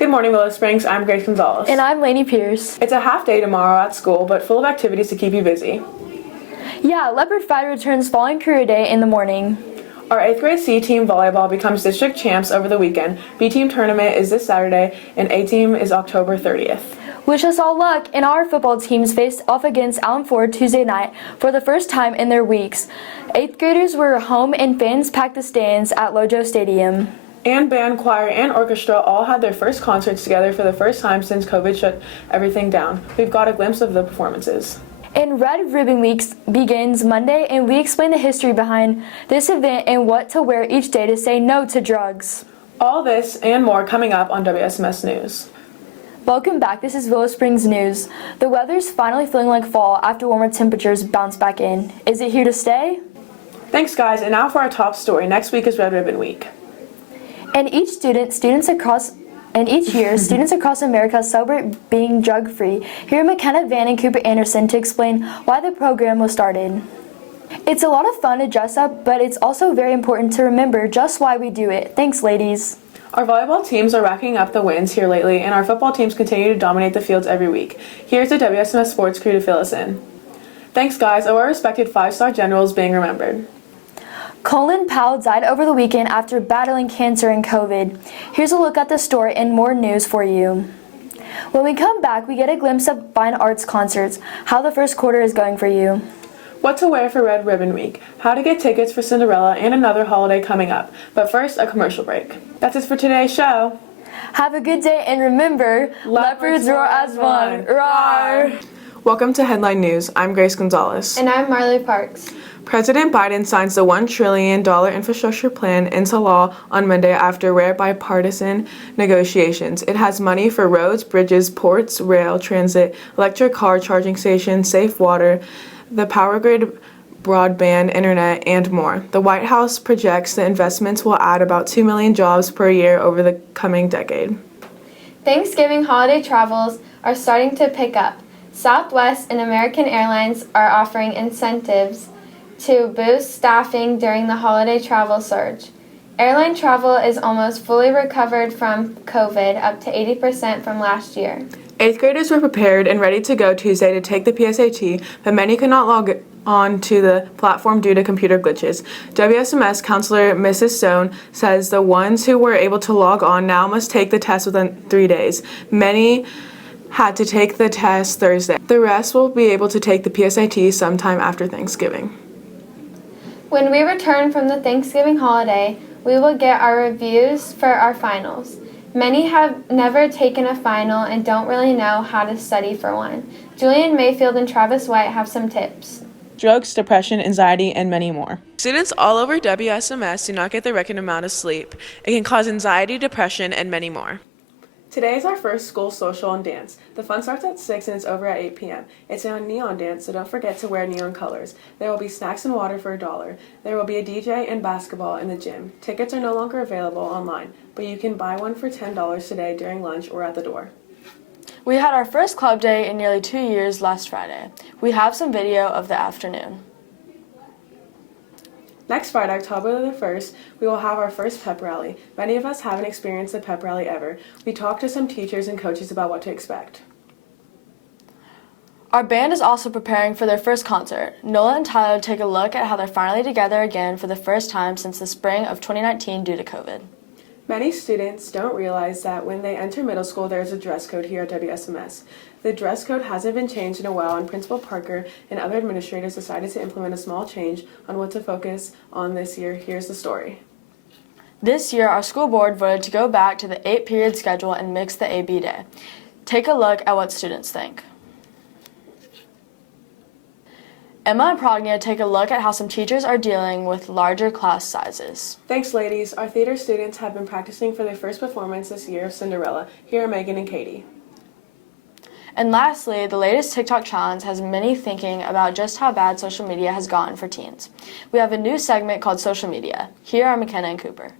Good morning, Willow Springs. I'm Grace Gonzalez. And I'm Lainey Pierce. It's a half day tomorrow at school, but full of activities to keep you busy. Yeah, Leopard Fight returns following career day in the morning. Our 8th grade C team volleyball becomes district champs over the weekend. B team tournament is this Saturday, and A team is October 30th. Wish us all luck, and our football teams faced off against Allen Ford Tuesday night for the first time in their weeks. 8th graders were home and fans packed the stands at Lojo Stadium. And band, choir, and orchestra all had their first concerts together for the first time since COVID shut everything down. We've got a glimpse of the performances. And Red Ribbon Week begins Monday, and we explain the history behind this event and what to wear each day to say no to drugs. All this and more coming up on WSMS News. Welcome back. This is Willow Springs News. The weather's finally feeling like fall after warmer temperatures bounce back in. Is it here to stay? Thanks, guys. And now for our top story. Next week is Red Ribbon Week. And each year, students across America celebrate being drug-free. Here are McKenna Van and Cooper Anderson to explain why the program was started. It's a lot of fun to dress up, but it's also very important to remember just why we do it. Thanks, ladies. Our volleyball teams are racking up the wins here lately, and our football teams continue to dominate the fields every week. Here's the WSMS sports crew to fill us in. Thanks, guys. Our respected 5-star generals being remembered. Colin Powell died over the weekend after battling cancer and COVID. Here's a look at the story and more news for you. When we come back, we get a glimpse of fine arts concerts, how the first quarter is going for you. What to wear for Red Ribbon Week, how to get tickets for Cinderella, and another holiday coming up. But first, a commercial break. That's it for today's show. Have a good day, and remember, leopards roar as one. Roar! Welcome to Headline News. I'm Grace Gonzalez. And I'm Marley Parks. President Biden signs the $1 trillion infrastructure plan into law on Monday after rare bipartisan negotiations. It has money for roads, bridges, ports, rail, transit, electric car charging stations, safe water, the power grid, broadband, internet, and more. The White House projects the investments will add about 2 million jobs per year over the coming decade. Thanksgiving holiday travels are starting to pick up. Southwest and American Airlines are offering incentives to boost staffing during the holiday travel surge. Airline travel is almost fully recovered from COVID, up to 80% from last year. 8th graders were prepared and ready to go Tuesday to take the PSAT, but many could not log on to the platform due to computer glitches. WSMS counselor Mrs. Stone says the ones who were able to log on now must take the test within 3 days. Many had to take the test Thursday. The rest will be able to take the PSAT sometime after Thanksgiving. When we return from the Thanksgiving holiday, we will get our reviews for our finals. Many have never taken a final and don't really know how to study for one. Julian Mayfield and Travis White have some tips. Drugs, depression, anxiety, and many more. Students all over WSMS do not get the requisite amount of sleep. It can cause anxiety, depression, and many more. Today is our first school social and dance. The fun starts at 6 and it's over at 8 p.m. It's a neon dance, so don't forget to wear neon colors. There will be snacks and water for $1. There will be a DJ and basketball in the gym. Tickets are no longer available online, but you can buy one for $10 today during lunch or at the door. We had our first club day in nearly 2 years last Friday. We have some video of the afternoon. Next Friday, October the 1st, we will have our first pep rally. Many of us haven't experienced a pep rally ever. We talked to some teachers and coaches about what to expect. Our band is also preparing for their first concert. Nola and Tyler take a look at how they're finally together again for the first time since the spring of 2019 due to COVID. Many students don't realize that when they enter middle school, there's a dress code here at WSMS. The dress code hasn't been changed in a while, and Principal Parker and other administrators decided to implement a small change on what to focus on this year. Here's the story. This year, our school board voted to go back to the 8-period schedule and mix the AB day. Take a look at what students think. Emma and Prognia take a look at how some teachers are dealing with larger class sizes. Thanks, ladies. Our theater students have been practicing for their first performance this year of Cinderella. Here are Megan and Katie. And lastly, the latest TikTok challenge has many thinking about just how bad social media has gotten for teens. We have a new segment called Social Media. Here are McKenna and Cooper.